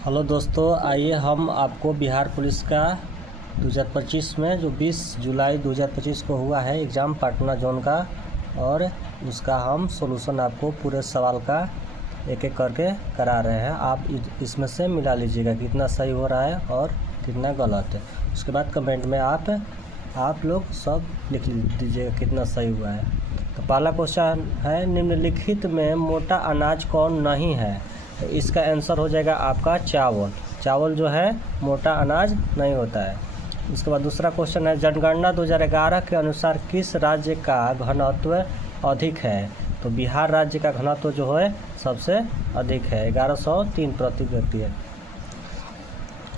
Hello दोस्तों, आइए हम आपको बिहार पुलिस का 2025 में जो 20 जुलाई 2025 को हुआ है एग्ज़ाम पटना जोन का, और उसका हम सॉल्यूशन आपको पूरे सवाल का एक एक करके करा रहे हैं। आप इसमें से मिला लीजिएगा कितना सही हो रहा है और कितना गलत है। उसके बाद कमेंट में आप लोग सब लिख दीजिएगा कितना सही हुआ है। तो पहला क्वेश्चन है, निम्नलिखित में मोटा अनाज कौन नहीं है? तो इसका आंसर हो जाएगा आपका चावल। चावल जो है मोटा अनाज नहीं होता है। उसके बाद दूसरा क्वेश्चन है, जनगणना 2011 के अनुसार किस राज्य का घनत्व अधिक है? तो बिहार राज्य का घनत्व जो है सबसे अधिक है, 1103 प्रति व्यक्ति है।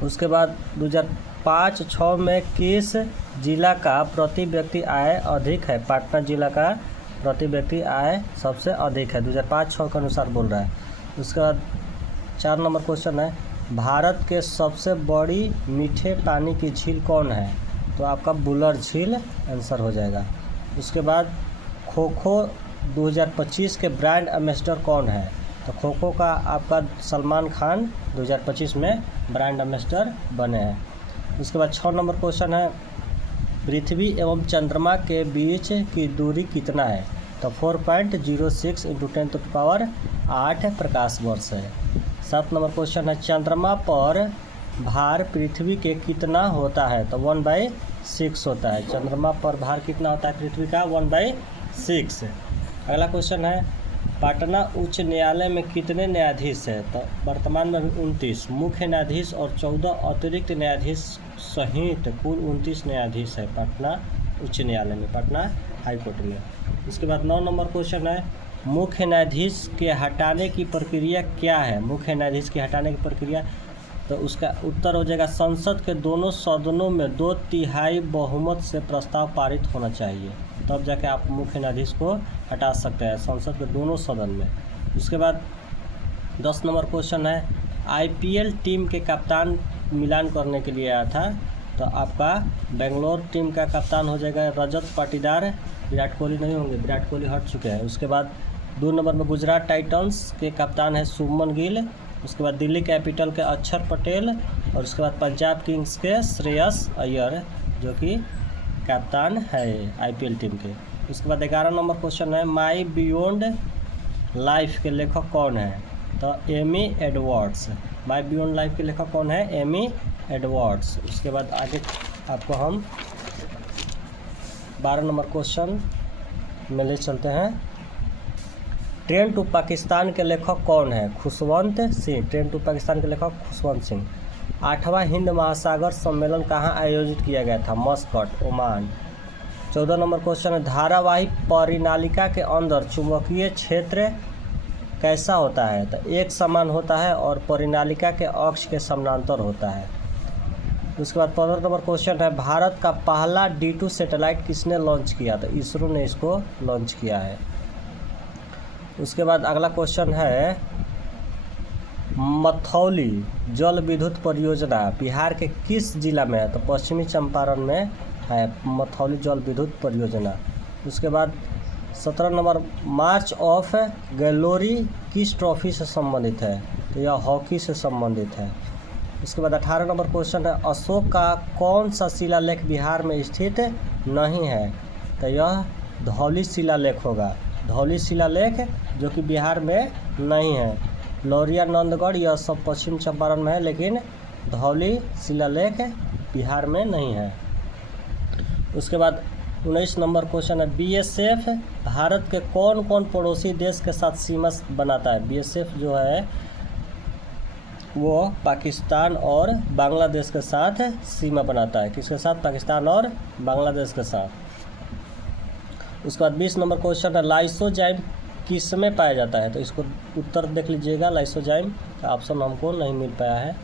उसके बाद 2005-06 में किस जिला का प्रति व्यक्ति आय अधिक है? पटना जिला का प्रति व्यक्ति आय सबसे अधिक है, 2005-06 के अनुसार बोल रहा है। उसके बाद 4 नंबर क्वेश्चन है, भारत के सबसे बड़ी मीठे पानी की झील कौन है? तो आपका बुलर झील आंसर हो जाएगा। उसके बाद खो खो 2025 के ब्रांड एम्बेसडर कौन है? तो खो खो का आपका सलमान खान 2025 में ब्रांड एम्बेसडर बने हैं। उसके बाद 6 नंबर क्वेश्चन है, पृथ्वी एवं चंद्रमा के बीच की दूरी कितना है? तो 4.06 × 10⁸ प्रकाश वर्ष है। 7 नंबर क्वेश्चन है, चंद्रमा पर भार पृथ्वी के कितना होता है? तो 1/6 होता है। चंद्रमा पर भार कितना होता है पृथ्वी का? 1/6। अगला क्वेश्चन है, पटना उच्च न्यायालय में कितने न्यायाधीश है? तो वर्तमान में 29 मुख्य न्यायाधीश और 14 अतिरिक्त न्यायाधीश सहित कुल 29 न्यायाधीश है पटना उच्च न्यायालय में, पटना हाई कोर्ट में। उसके बाद 9 नंबर क्वेश्चन है, मुख्य न्यायाधीश के हटाने की प्रक्रिया क्या है? मुख्य न्यायाधीश के हटाने की प्रक्रिया, तो उसका उत्तर हो जाएगा, संसद के दोनों सदनों में 2/3 बहुमत से प्रस्ताव पारित होना चाहिए, तब जाके आप मुख्य न्यायाधीश को हटा सकते हैं संसद के दोनों सदन में। उसके बाद 10 नंबर क्वेश्चन है, IPL टीम के कप्तान मिलान करने के लिए आया था, तो आपका बेंगलोर टीम का कप्तान हो जाएगा रजत पाटीदार, विराट कोहली नहीं होंगे, विराट कोहली हट चुके हैं। उसके बाद 2 नंबर में गुजरात टाइटंस के कप्तान है शुभमन गिल। उसके बाद दिल्ली कैपिटल के अक्षर पटेल, और उसके बाद पंजाब किंग्स के श्रेयस अय्यर जो कि कप्तान है IPL टीम के। उसके बाद 11 नंबर क्वेश्चन है, माई बियॉन्ड लाइफ के लेखक कौन है? तो Amy Edwards. My beyond life के लेखक कौन है? Amy Edwards. उसके बाद आगे आपको हम 12 नंबर क्वेश्चन में ले चलते हैं, ट्रेन टू पाकिस्तान के लेखक कौन है? खुशवंत सिंह। ट्रेन टू पाकिस्तान के लेखक खुशवंत सिंह। 8वां हिंद महासागर सम्मेलन कहाँ आयोजित किया गया था? Muscat, Oman. 14 नंबर क्वेश्चन है, धारावाही परिनालिका के अंदर चुंबकीय क्षेत्र कैसा होता है? तो एक समान होता है और परिनालिका के अक्ष के समानांतर होता है। उसके बाद 15 नंबर क्वेश्चन है, भारत का पहला D2 सैटेलाइट किसने लॉन्च किया? तो इसरो ने इसको लॉन्च किया है। उसके बाद अगला क्वेश्चन है, मथौली जल विद्युत परियोजना बिहार के किस जिला में है? तो पश्चिमी चंपारण में है मथौली जल विद्युत परियोजना। उसके बाद 17 नंबर, मार्च ऑफ ग्लोरी किस ट्रॉफी से संबंधित है? तो यह हॉकी से संबंधित है। उसके बाद 18 नंबर क्वेश्चन है, अशोक का कौन सा शिलालेख बिहार में स्थित नहीं है? तो यह धौली शिलालेख होगा, धौली शिलालेख जो कि बिहार में नहीं है। लौरिया नंदगढ़ यह सब पश्चिम चंपारण में है, लेकिन धौली शिलालेख बिहार में नहीं है। उसके बाद 19 नंबर क्वेश्चन है, BSF भारत के कौन कौन पड़ोसी देश के साथ सीमा बनाता है? BSF जो है वो पाकिस्तान और बांग्लादेश के साथ सीमा बनाता है। किसके साथ? पाकिस्तान और बांग्लादेश के साथ। उसके बाद 20 नंबर क्वेश्चन है, लाइसोजाइम किस में पाया जाता है? तो इसको उत्तर देख लीजिएगा, लाइसोजाइम का ऑप्शन हमको नहीं मिल पाया है।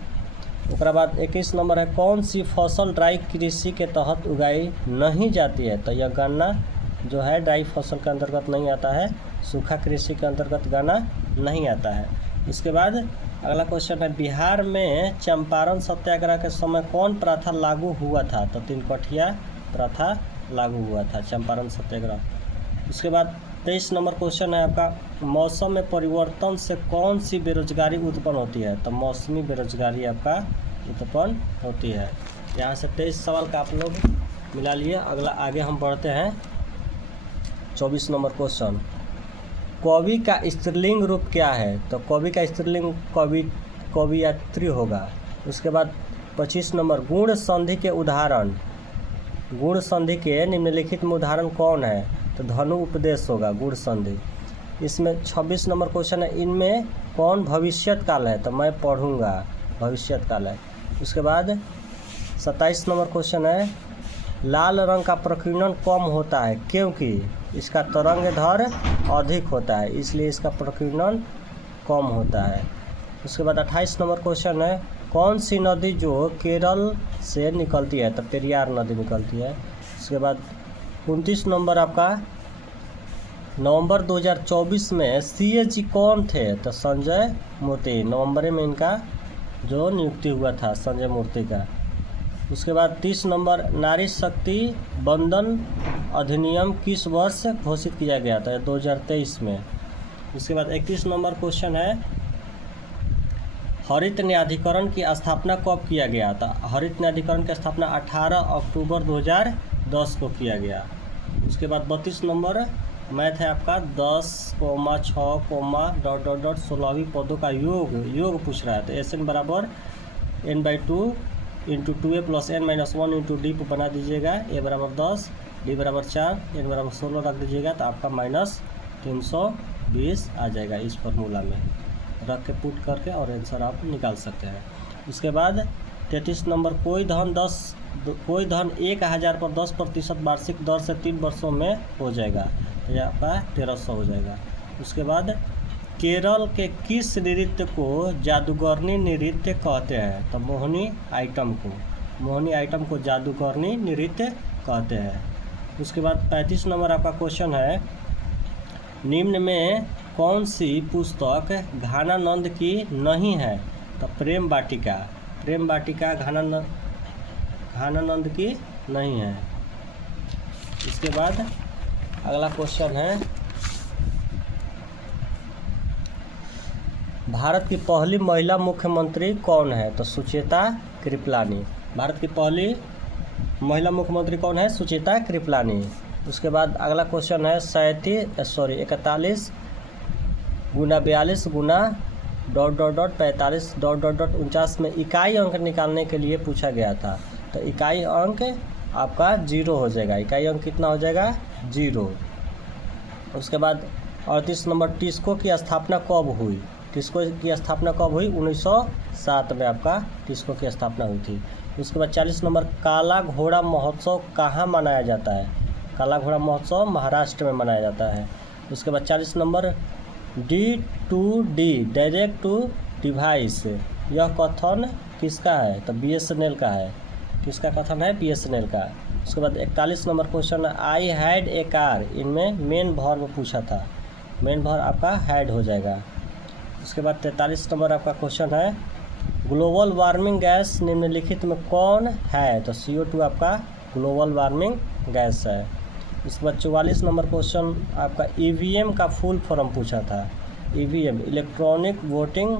उसके बाद 21 नंबर है, कौन सी फसल ड्राई कृषि के तहत उगाई नहीं जाती है? तो यह गन्ना जो है ड्राई फसल के अंतर्गत नहीं आता है, सूखा कृषि के अंतर्गत गन्ना नहीं आता है। इसके बाद अगला क्वेश्चन है, बिहार में चंपारण सत्याग्रह के समय कौन प्रथा लागू हुआ था? तो 3 कठिया प्रथा लागू हुआ था, चंपारण सत्याग्रह। उसके बाद 23 नंबर क्वेश्चन है आपका, मौसम में परिवर्तन से कौन सी बेरोजगारी उत्पन्न होती है? तो मौसमी बेरोजगारी आपका उत्पन्न होती है। यहाँ से 23 सवाल का आप लोग मिला लिए। अगला आगे हम बढ़ते हैं। 24 नंबर क्वेश्चन, कवि का स्त्रीलिंग रूप क्या है? तो कवि का स्त्रीलिंग कवियत्री होगा। उसके बाद 25 नंबर, गुण संधि के उदाहरण, गुण संधि के निम्नलिखित में उदाहरण कौन है? तो धनु उपदेश होगा गुण संधि। इसमें 26 नंबर क्वेश्चन है, इनमें कौन भविष्यत काल है? तो मैं पढ़ूंगा भविष्यत काल है। उसके बाद 27 नंबर क्वेश्चन है, लाल रंग का प्रकीर्णन कम होता है क्योंकि इसका तरंग दैर्घ्य अधिक होता है, इसलिए इसका प्रकीर्णन कम होता है। उसके बाद 28 नंबर क्वेश्चन है, कौन सी नदी जो केरल से निकलती है? तो पेरियार नदी निकलती है। उसके बाद 29 नंबर आपका, नवंबर 2024 में CAG कौन थे? तो संजय मूर्ति, नवंबर में इनका जो नियुक्ति हुआ था संजय मूर्ति का। उसके बाद 30 नंबर, नारी शक्ति बंधन अधिनियम किस वर्ष घोषित किया गया था? 2023 में। उसके बाद 31 नंबर क्वेश्चन है, हरित न्यायाधिकरण की स्थापना कब किया गया था? हरित न्यायाधिकरण की स्थापना 18 अक्टूबर 2010 को किया गया। उसके बाद 32 नंबर मैथ है आपका, 10,6, 16वीं पदों का योग पूछ रहा है। तो SN बराबर n/2 × 2a + n-1 × d बना दीजिएगा। a बराबर 10, d बराबर 4, n बराबर 16 रख दीजिएगा, तो आपका -320 आ जाएगा। इस फॉर्मूला में रख के पुट करके और आंसर आप निकाल सकते हैं। उसके बाद 33 नंबर, कोई धन 1000 पर 10% वार्षिक दर से 3 वर्षों में हो जाएगा, तो यह आपका 1300 हो जाएगा। उसके बाद केरल के किस नृत्य को जादूगरनी नृत्य कहते हैं? तो मोहिनी आइटम को जादूगरनी नृत्य कहते हैं। उसके बाद 35 नंबर आपका क्वेश्चन है, निम्न में कौन सी पुस्तक घानानंद की नहीं है? तो प्रेम वाटिका घानानंद की नहीं है। इसके बाद अगला क्वेश्चन है, भारत की पहली महिला मुख्यमंत्री कौन है? तो सुचेता कृपलानी। भारत की पहली महिला मुख्यमंत्री कौन है? सुचेता कृपलानी। उसके बाद अगला क्वेश्चन है, 41 गुना 42 गुना ... 45 ... 49 में इकाई अंक निकालने के लिए पूछा गया था। तो इकाई अंक आपका 0 हो जाएगा। इकाई अंक कितना हो जाएगा? 0। उसके बाद 38 नंबर, टिस्को की स्थापना कब हुई? 1907 में आपका टिस्को की स्थापना हुई थी। उसके बाद 40 नंबर, काला घोड़ा महोत्सव कहाँ मनाया जाता है? काला घोड़ा महोत्सव महाराष्ट्र में मनाया जाता है। उसके बाद 40 number, D2D direct to device, यह कथन किसका है? तो BSNL का है। किसका कथन है? BSNL का। उसके बाद 41 number question, I had a car, इनमें मेन वर्ब पूछा था, मेन वर्ब आपका हैड हो जाएगा। उसके बाद 43 नंबर आपका क्वेश्चन है, ग्लोबल वार्मिंग गैस निम्नलिखित में कौन है? तो CO2 आपका ग्लोबल वार्मिंग गैस है। उसके बाद 44 नंबर क्वेश्चन आपका, EVM का फुल फॉर्म पूछा था। EVM electronic voting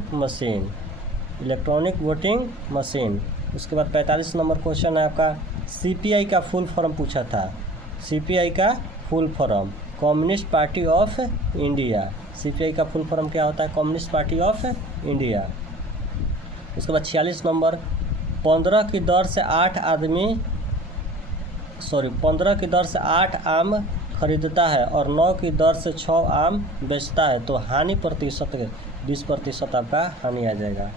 machine. उसके बाद 45 नंबर क्वेश्चन है आपका, CPI का फुल फॉर्म पूछा था। CPI का full form communist party of India. CPI का फुल फॉर्म क्या होता है? Communist party of India. उसके बाद 46 नंबर, 15 की दर से 8 आम खरीदता है और 9 की दर से 6 आम बेचता है, तो हानि प्रतिशत 20% आपका हानि आ जाएगा।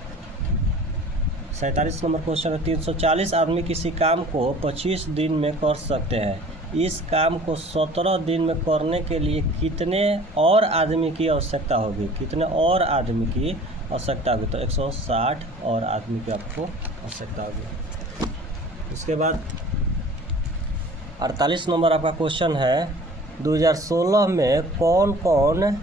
47 नंबर क्वेश्चन है, 340 आदमी किसी काम को 25 दिन में कर सकते हैं। इस काम को 17 दिन में करने के लिए कितने और आदमी की आवश्यकता होगी? तो 160 और आदमी की आपको आवश्यकता होगी। उसके बाद 48 नंबर आपका क्वेश्चन है, 2016 में कौन कौन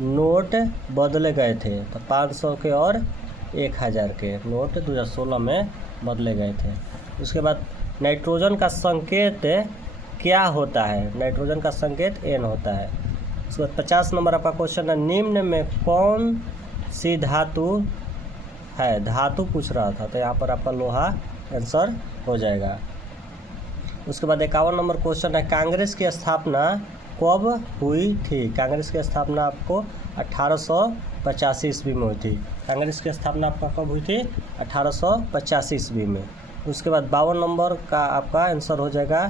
नोट बदले गए थे? तो 500 के और 1000 के नोट 2016 में बदले गए थे। उसके बाद नाइट्रोजन का संकेत क्या होता है? नाइट्रोजन का संकेत N होता है। उसके बाद 50 नंबर आपका क्वेश्चन है, निम्न में कौन सी धातु है? धातु पूछ रहा था, तो यहाँ पर आपका लोहा आंसर हो जाएगा। उसके बाद 51 नंबर क्वेश्चन है, कांग्रेस की स्थापना कब हुई थी? कांग्रेस की स्थापना आपको 1885 ईस्वी में हुई थी। कांग्रेस की स्थापना आपका कब हुई थी? 1885 ईस्वी में। उसके बाद 52 नंबर का आपका आंसर हो जाएगा,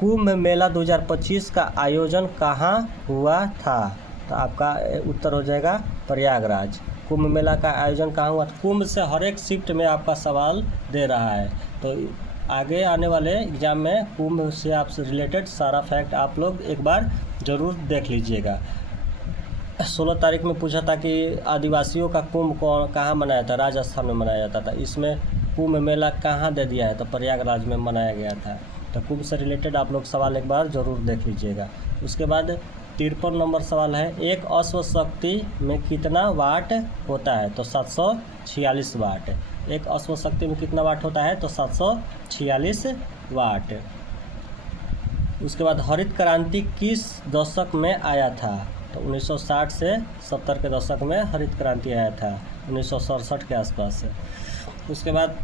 कुंभ मेला 2025 का आयोजन कहाँ हुआ था? तो आपका उत्तर हो जाएगा प्रयागराज। कुंभ मेला का आयोजन कहाँ हुआ? कुंभ से हर एक शिफ्ट में आपका सवाल दे रहा है, तो आगे आने वाले एग्ज़ाम में कुंभ से आपसे रिलेटेड सारा फैक्ट आप लोग एक बार ज़रूर देख लीजिएगा। 16 तारीख में पूछा था कि आदिवासियों का कुंभ कहाँ मनाया था? राजस्थान में मनाया जाता था। इसमें कुंभ मेला कहाँ दे दिया है? तो प्रयागराज में मनाया गया था। तो कुंभ से रिलेटेड आप लोग सवाल एक बार ज़रूर देख लीजिएगा। उसके बाद 53 नंबर सवाल है, एक अश्व शक्ति में कितना वाट होता है? तो 746 वाट। एक अश्व शक्ति में कितना वाट होता है? तो 746 वाट। उसके बाद हरित क्रांति किस दशक में आया था? तो 1960 से 70 के दशक में हरित क्रांति आया था, 1967 के आसपास। उसके बाद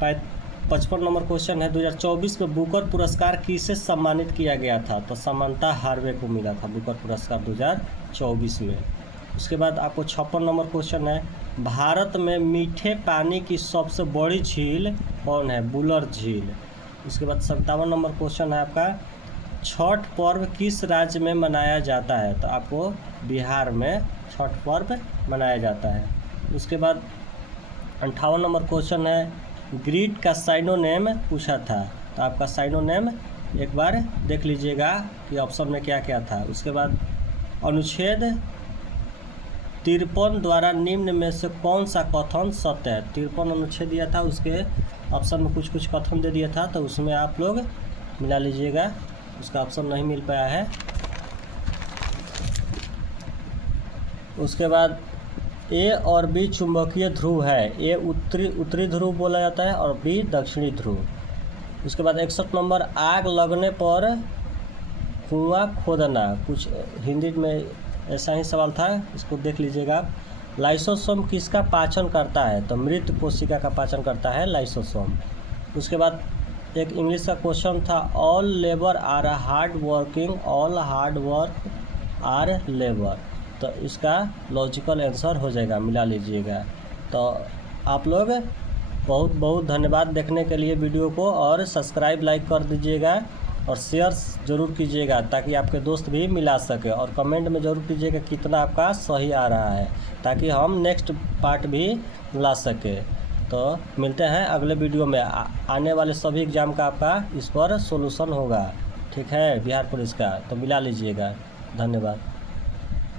55 नंबर क्वेश्चन है, 2024 में बुकर पुरस्कार किसे सम्मानित किया गया था? तो समांता हार्वे को मिला था बुकर पुरस्कार 2024 में। उसके बाद आपको 56 नंबर क्वेश्चन है, भारत में मीठे पानी की सबसे बड़ी झील कौन है? बुलर झील। उसके बाद 57 नंबर क्वेश्चन है आपका, छठ पर्व किस राज्य में मनाया जाता है? तो आपको बिहार में छठ पर्व मनाया जाता है। उसके बाद 58 नंबर क्वेश्चन है, ग्रिड का साइनोनेम पूछा था, तो आपका साइनोनेम एक बार देख लीजिएगा कि ऑप्शन में क्या क्या था। उसके बाद अनुच्छेद 53 द्वारा निम्न में से कौन सा कथन सत्य है? 53 अनुच्छेद दिया था, उसके ऑप्शन में कुछ कुछ कथन दे दिया था, तो उसमें आप लोग मिला लीजिएगा। उसका ऑप्शन नहीं मिल पाया है। उसके बाद ए और बी चुंबकीय ध्रुव है। ए उत्तरी ध्रुव बोला जाता है और बी दक्षिणी ध्रुव। उसके बाद 61 नंबर, आग लगने पर कुआं खोदना, कुछ हिंदी में ऐसा ही सवाल था, इसको देख लीजिएगा। लाइसोसोम किसका पाचन करता है? तो मृत कोशिका का पाचन करता है लाइसोसोम। उसके बाद एक इंग्लिश का क्वेश्चन था, all labour are hard working, all hard work are labour. तो इसका लॉजिकल आंसर हो जाएगा, मिला लीजिएगा। तो आप लोग बहुत बहुत धन्यवाद देखने के लिए वीडियो को, और सब्सक्राइब लाइक कर दीजिएगा और शेयर ज़रूर कीजिएगा ताकि आपके दोस्त भी मिला सके, और कमेंट में ज़रूर कीजिएगा कितना आपका सही आ रहा है, ताकि हम नेक्स्ट पार्ट भी ला सके। तो मिलते हैं अगले वीडियो में। आने वाले सभी एग्ज़ाम का आपका इस पर सॉल्यूशन होगा, ठीक है, बिहार पुलिस का। तो मिला लीजिएगा। धन्यवाद।